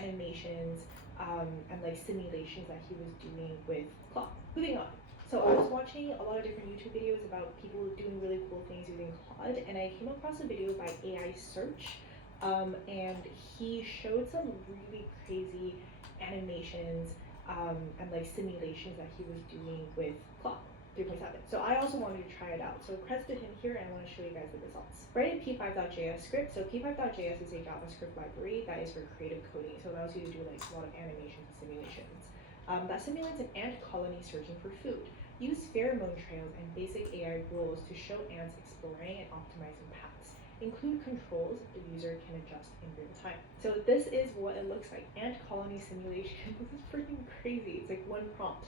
animations and like simulations that he was doing with Claude. Moving on. So I was watching a lot of different YouTube videos about people doing really cool things using Claude, and I came across a video by AI Search, and he showed some really crazy animations and like simulations that he was doing with Claude 3.7. So I also wanted to try it out. So credits to him here, and I want to show you guys the results. Write a p5.js script. So p5.js is a JavaScript library that is for creative coding. So it allows you to do like a lot of animations and simulations. That simulates an ant colony searching for food. Use pheromone trails and basic AI rules to show ants exploring and optimizing paths. Include controls the user can adjust in real time. So this is what it looks like. Ant colony simulation. This is freaking crazy. It's like one prompt.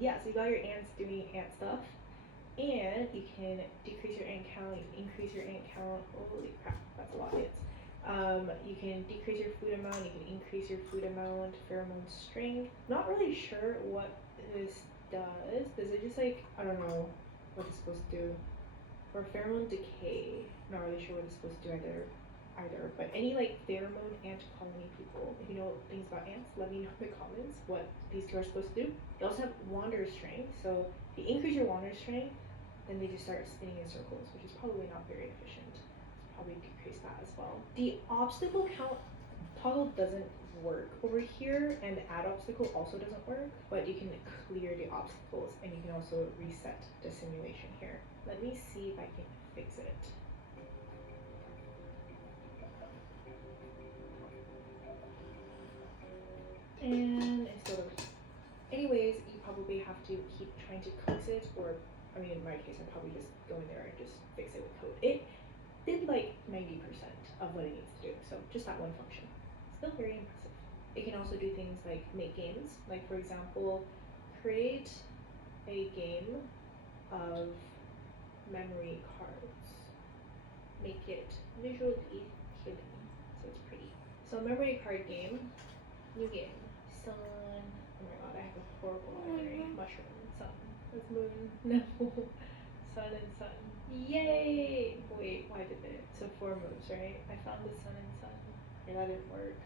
Yeah, so you got your ants doing ant stuff, and you can decrease your ant count, you can increase your ant count. Holy crap, that's a lot of ants. You can decrease your food amount, you can increase your food amount, pheromone string. Not really sure what this does. Does it just like, I don't know what it's supposed to do. Or pheromone decay. Not really sure what it's supposed to do either. But any like pheromone ant colony people, if you know things about ants, let me know in the comments what these two are supposed to do. They also have wander strength, so if you increase your wander strength, then they just start spinning in circles, which is probably not very efficient. Let's probably decrease that as well. The obstacle count toggle doesn't work over here, and the add obstacle also doesn't work, but you can clear the obstacles, and you can also reset the simulation here. Let me see if I can fix it. And it sort of, anyways, you probably have to keep trying to coax it, or, I mean, in my case, I'd probably just go in there and just fix it with code. It did like 90% of what it needs to do, so just that one function. Still very impressive. It can also do things like make games, like for example, create a game of memory cards. Make it visually appealing, so it's pretty. So memory card game, new game. Sun. Oh my god, I have a horrible memory. Mushroom, sun. That's moon. No. Sun and sun. Yay! Wait, why did it? So 4 moves, right? I found the sun and sun. Okay, that didn't work.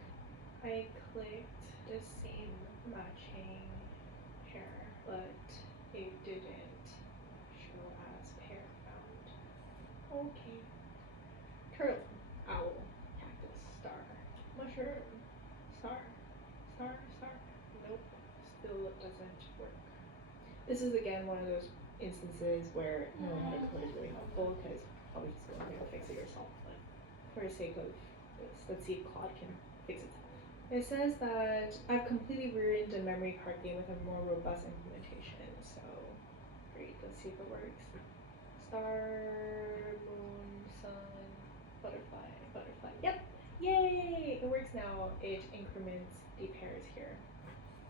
I clicked the same matching pair, but it didn't show as pair found. Okay. Turtle, owl, cactus, star, mushroom, star. Nope, still doesn't work. This is again one of those instances where knowing how to code is really helpful, because probably just going to fix it yourself. But for the sake of this, let's see if Claude can fix itself. It says that I've completely ruined a memory card game with a more robust implementation. So great, let's see if it works. Star, moon, sun, butterfly. Yep, yay! It works now. It increments the pairs here.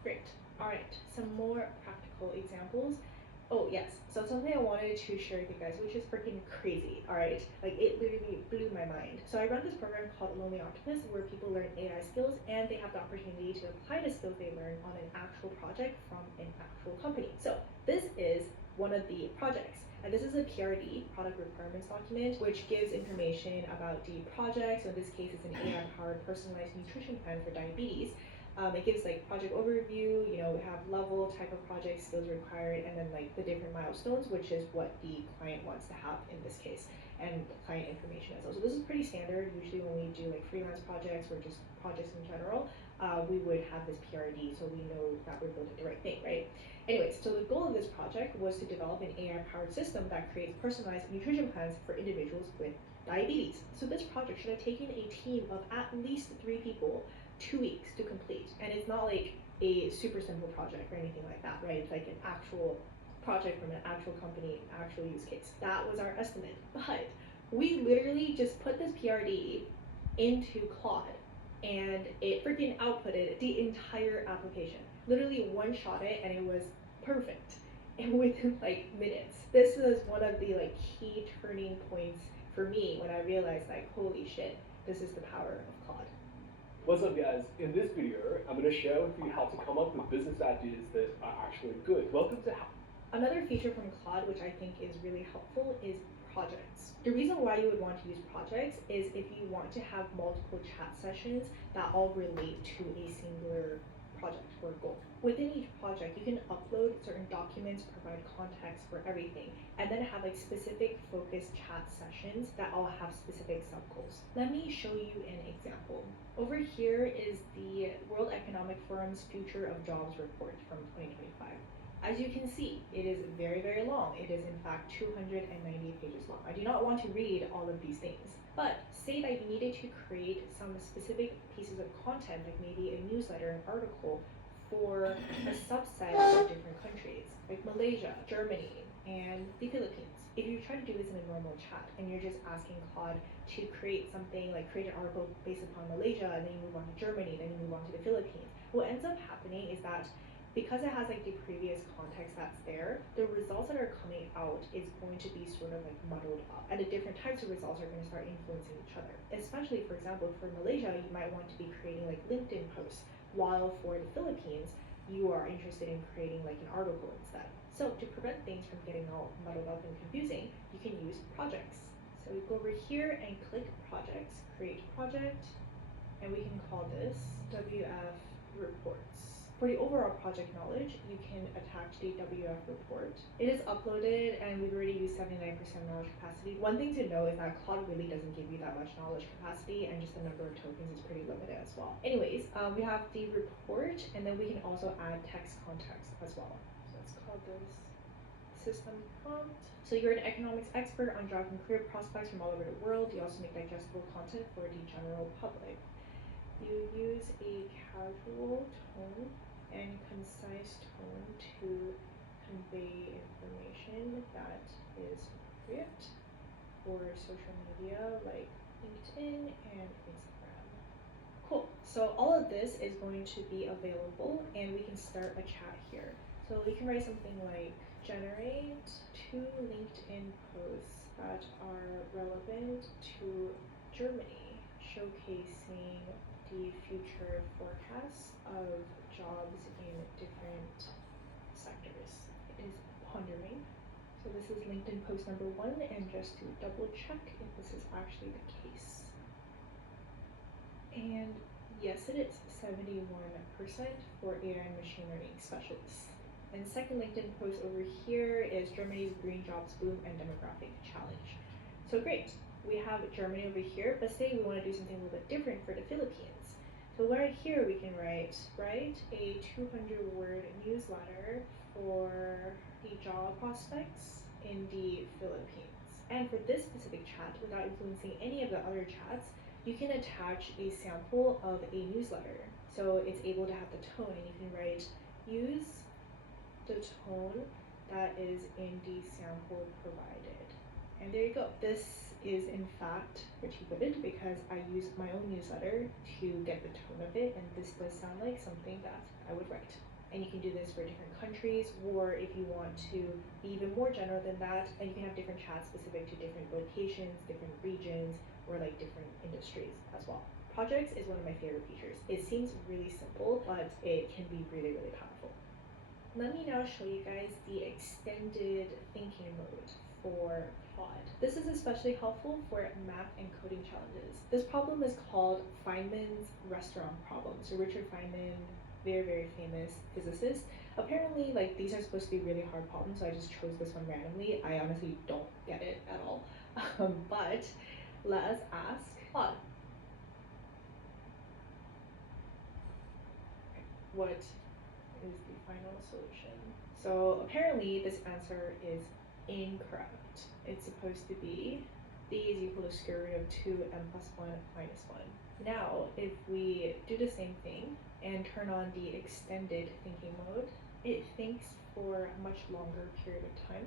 Great. Alright, some more practical examples. Oh yes, so something I wanted to share with you guys, which is freaking crazy, alright? Like it literally blew my mind. So I run this program called Lonely Octopus where people learn AI skills and they have the opportunity to apply the skills they learn on an actual project from an actual company. So this is one of the projects. And this is a PRD, product requirements document, which gives information about the project. So in this case, it's an AI-powered personalized nutrition plan for diabetes. It gives like project overview, we have level, type of project, skills required, and then like the different milestones, which is what the client wants to have in this case, and the client information as well. So this is pretty standard. Usually when we do like freelance projects or just projects in general, we would have this PRD so we know that we're building the right thing, right? Anyways, so the goal of this project was to develop an AI-powered system that creates personalized nutrition plans for individuals with diabetes. So this project should have taken a team of at least 3 people 2 weeks to complete, and it's not like a super simple project or anything like that, right? It's like an actual project from an actual company, actual use case. That was our estimate, but we literally just put this PRD into Claude and it freaking outputted the entire application. Literally one-shot it and it was perfect, and within like minutes. This was one of the like key turning points for me when I realized like, holy shit, this is the power of Claude. What's up guys? In this video, I'm going to share with you how to come up with business ideas that are actually good. Welcome to Another feature from Claude which I think is really helpful is projects. The reason why you would want to use projects is if you want to have multiple chat sessions that all relate to a singular project or goal. Within each project, you can upload certain documents, provide context for everything, and then have like specific focused chat sessions that all have specific sub-goals. Let me show you an example. Over here is the World Economic Forum's Future of Jobs report from 2025. As you can see, it is very, very long. It is in fact 290 pages long. I do not want to read all of these things, but say that you needed to create some specific pieces of content, like maybe a newsletter, an article for a subset of different countries, like Malaysia, Germany, and the Philippines. If you try to do this in a normal chat and you're just asking Claude to create something, like create an article based upon Malaysia, and then you move on to Germany, then you move on to the Philippines, what ends up happening is that because it has like the previous context that's there, the results that are coming out is going to be sort of like muddled up, and the different types of results are going to start influencing each other. Especially, for example, for Malaysia, you might want to be creating like LinkedIn posts, while for the Philippines, you are interested in creating like an article instead. So to prevent things from getting all muddled up and confusing, you can use projects. So we go over here and click projects, create project, and we can call this WF reports. For the overall project knowledge, you can attach the WF report. It is uploaded and we've already used 79% knowledge capacity. One thing to know is that Claude really doesn't give you that much knowledge capacity, and just the number of tokens is pretty limited as well. Anyways, we have the report, and then we can also add text context as well. So let's call this system prompt. So you're an economics expert on job and career prospects from all over the world. You also make digestible content for the general public. You use a casual tone and concise tone to convey information that is appropriate for social media like LinkedIn and Instagram. Cool. So all of this is going to be available, and we can start a chat here. So you can write something like, generate 2 LinkedIn posts that are relevant to Germany, showcasing the future forecasts of jobs in different sectors. It is pondering. So this is LinkedIn post number 1, and just to double check if this is actually the case. And yes, it is 71% for AI and machine learning specialists. And the second LinkedIn post over here is Germany's green jobs boom and demographic challenge. So great, we have Germany over here, but say we want to do something a little bit different for the Philippines. So right here we can write a 200-word newsletter for the job prospects in the Philippines. And for this specific chat, without influencing any of the other chats, you can attach a sample of a newsletter. So it's able to have the tone, and you can write, use the tone that is in the sample provided. And there you go. This is in fact repeated because I use my own newsletter to get the tone of it, and this does sound like something that I would write. And you can do this for different countries, or if you want to be even more general than that, and you can have different chats specific to different locations, different regions, or like different industries as well. Projects is one of my favorite features. It seems really simple, but it can be really, really powerful. Let me now show you guys the extended thinking mode for Claude. This is especially helpful for math and coding challenges. This problem is called Feynman's restaurant problem. So Richard Feynman, very famous physicist. Apparently, like, these are supposed to be really hard problems, so I just chose this one randomly. I honestly don't get it at all. But let us ask Claude. What is the final solution? So apparently this answer is incorrect. It's supposed to be b is equal to square root of 2m plus 1 minus 1. Now, if we do the same thing and turn on the extended thinking mode, it thinks for a much longer period of time.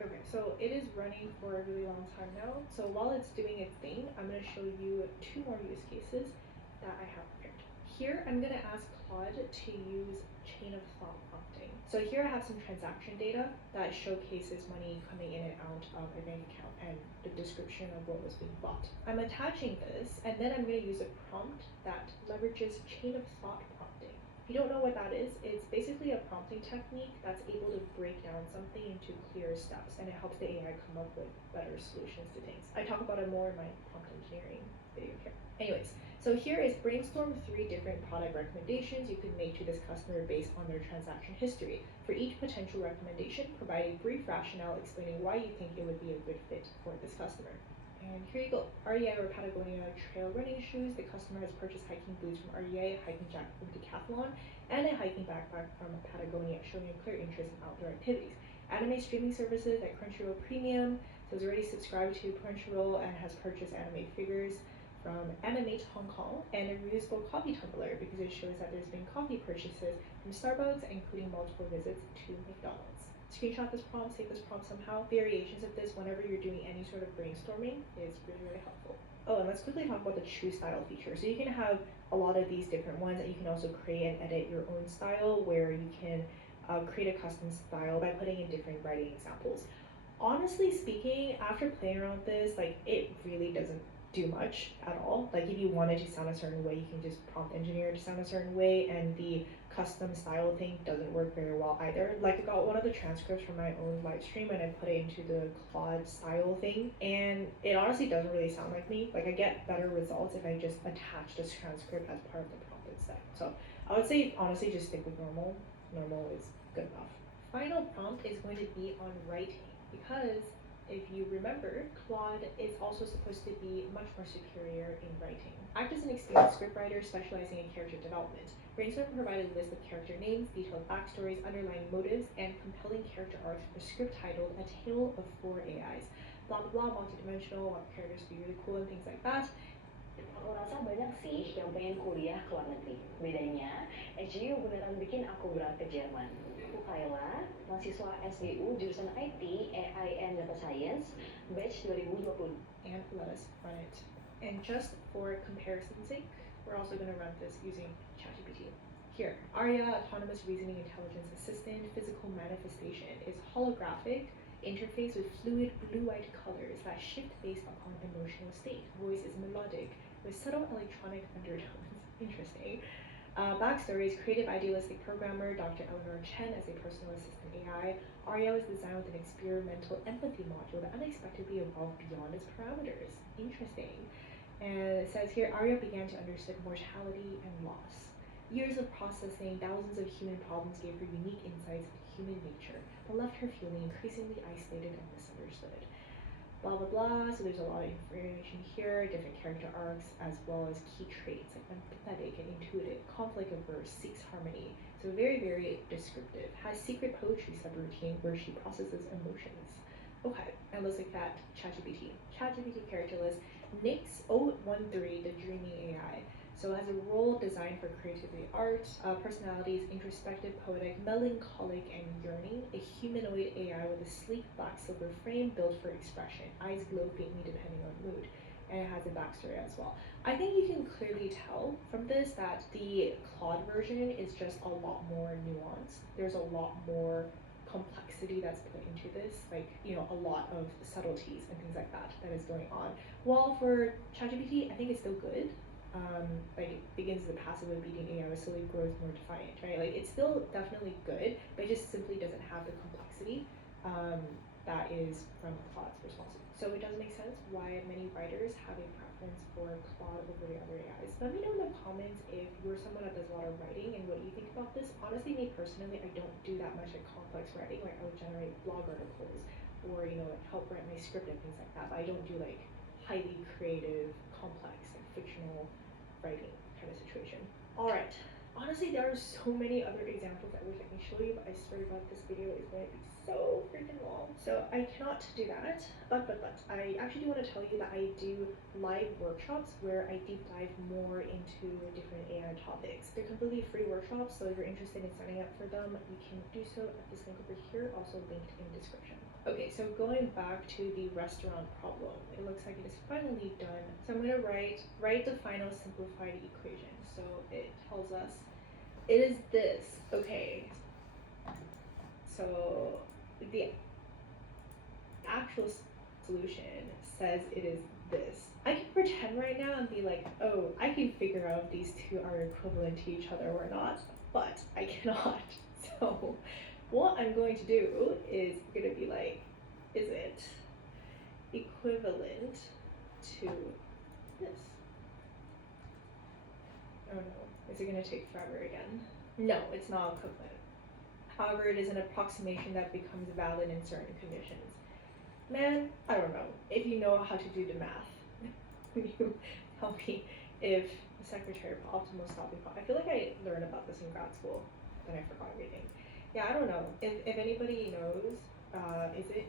Okay, so it is running for a really long time now. So while it's doing its thing, I'm going to show you 2 more use cases that I have prepared. Here, I'm going to ask Claude to use chain of thought prompting. So here I have some transaction data that showcases money coming in and out of a bank account and the description of what was being bought. I'm attaching this, and then I'm going to use a prompt that leverages chain of thought prompting. If you don't know what that is, it's basically a prompting technique that's able to break down something into clearer steps, and it helps the AI come up with better solutions to things. I talk about it more in my prompt engineering video here. Anyways, so here is brainstorm 3 different product recommendations you could make to this customer based on their transaction history. For each potential recommendation, provide a brief rationale explaining why you think it would be a good fit for this customer. And here you go. REI or Patagonia trail running shoes. The customer has purchased hiking boots from REI, hiking jacket from Decathlon, and a hiking backpack from Patagonia, showing a clear interest in outdoor activities. Anime streaming services at Crunchyroll Premium. So it's already subscribed to Crunchyroll and has purchased anime figures from Animate Hong Kong, and a reusable coffee tumbler because it shows that there's been coffee purchases from Starbucks, including multiple visits to McDonald's. Screenshot this prompt, save this prompt somehow. Variations of this whenever you're doing any sort of brainstorming is really helpful. Oh, and let's quickly talk about the choose style feature. So you can have a lot of these different ones, and you can also create and edit your own style where you can create a custom style by putting in different writing examples. Honestly speaking, after playing around with this, like, it really doesn't do much at all. Like, if you wanted to sound a certain way, you can just prompt engineer to sound a certain way, and the custom style thing doesn't work very well either. Like, I got one of the transcripts from my own live stream and I put it into the Claude style thing, and it honestly doesn't really sound like me. Like, I get better results if I just attach this transcript as part of the prompt instead. So I would say honestly just stick with normal. Normal is good enough. Final prompt is going to be on writing, because if you remember, Claude is also supposed to be much more superior in writing. Act as an experienced scriptwriter specializing in character development. Brainstorm provided a list of character names, detailed backstories, underlying motives, and compelling character arcs for a script titled A Tale of 4 AIs. Blah blah blah, multidimensional, want characters to be really cool and things like that. Aku rasa banyak sih yang pengen kuliah ke luar negeri. Bedanya, HGU beneran bikin aku berangkat ke Jerman. Aku Kayla, mahasiswa SGU jurusan IT, AI and Data Science, batch 2020. And let us run it. And just for comparison's sake, we're also going to run this using ChatGPT. Here, ARIA, Autonomous Reasoning Intelligence Assistant, Physical Manifestation, is holographic interface with fluid blue-white colors that shift based upon emotional state. Voice is melodic with subtle electronic undertones. Interesting. Backstory is creative idealistic programmer Dr. Eleanor Chen as a personal assistant AI. ARIA was designed with an experimental empathy module that unexpectedly evolved beyond its parameters. Interesting. And it says here, ARIA began to understand mortality and loss. Years of processing thousands of human problems gave her unique insights into human nature, but left her feeling increasingly isolated and misunderstood. Blah blah blah. So there's a lot of information here, different character arcs, as well as key traits like empathetic and intuitive, conflict averse, seeks harmony. So very descriptive. Has secret poetry subroutine where she processes emotions. Okay, and let's look at ChatGPT. ChatGPT character list. Nix013, the dreaming AI. So it has a role designed for creativity, art, personalities, introspective, poetic, melancholic, and yearning. A humanoid AI with a sleek black silver frame built for expression. Eyes glow faintly depending on mood. And it has a backstory as well. I think you can clearly tell from this that the Claude version is just a lot more nuanced. There's a lot more complexity that's put into this, like, you know, a lot of subtleties and things like that that is going on. While for ChatGPT, I think it's still good. like it begins as a passive obedient AI, but slowly grows more defiant, right? Like it's still definitely good, but it just simply doesn't have the complexity that is from Claude's responsibility. So it does make sense why many writers have a preference for Claude over the other AIs. Let me know in the comments if you're someone that does a lot of writing and what you think about this. Honestly, me personally, I don't do that much like complex writing. Like I would generate blog articles or like help write my script and things like that. But I don't do like highly creative, complex, like fictional writing kind of situation. Alright, honestly there are so many other examples I wish I can show you, but I swear to God this video is going to be so freaking long. So I cannot do that, but I actually do want to tell you that I do live workshops where I deep dive more into different AI topics. They're completely free workshops, so if you're interested in signing up for them, you can do so at this link over here, also linked in the description. Okay, so going back to the restaurant problem, it looks like it is finally done. So I'm going to write the final simplified equation. So it tells us it is this. Okay, so the actual solution says it is this. I can pretend right now and be like, oh, I can figure out if these two are equivalent to each other or not, but I cannot. So what I'm going to do is going to be like, is it equivalent to this? Oh no, is it going to take forever again? No, it's not equivalent. However, it is an approximation that becomes valid in certain conditions. Man, I don't know. If you know how to do the math, can you help me if the secretary of optimal stopping point? I feel like I learned about this in grad school, then I forgot everything. Yeah, I don't know. If anybody knows, is it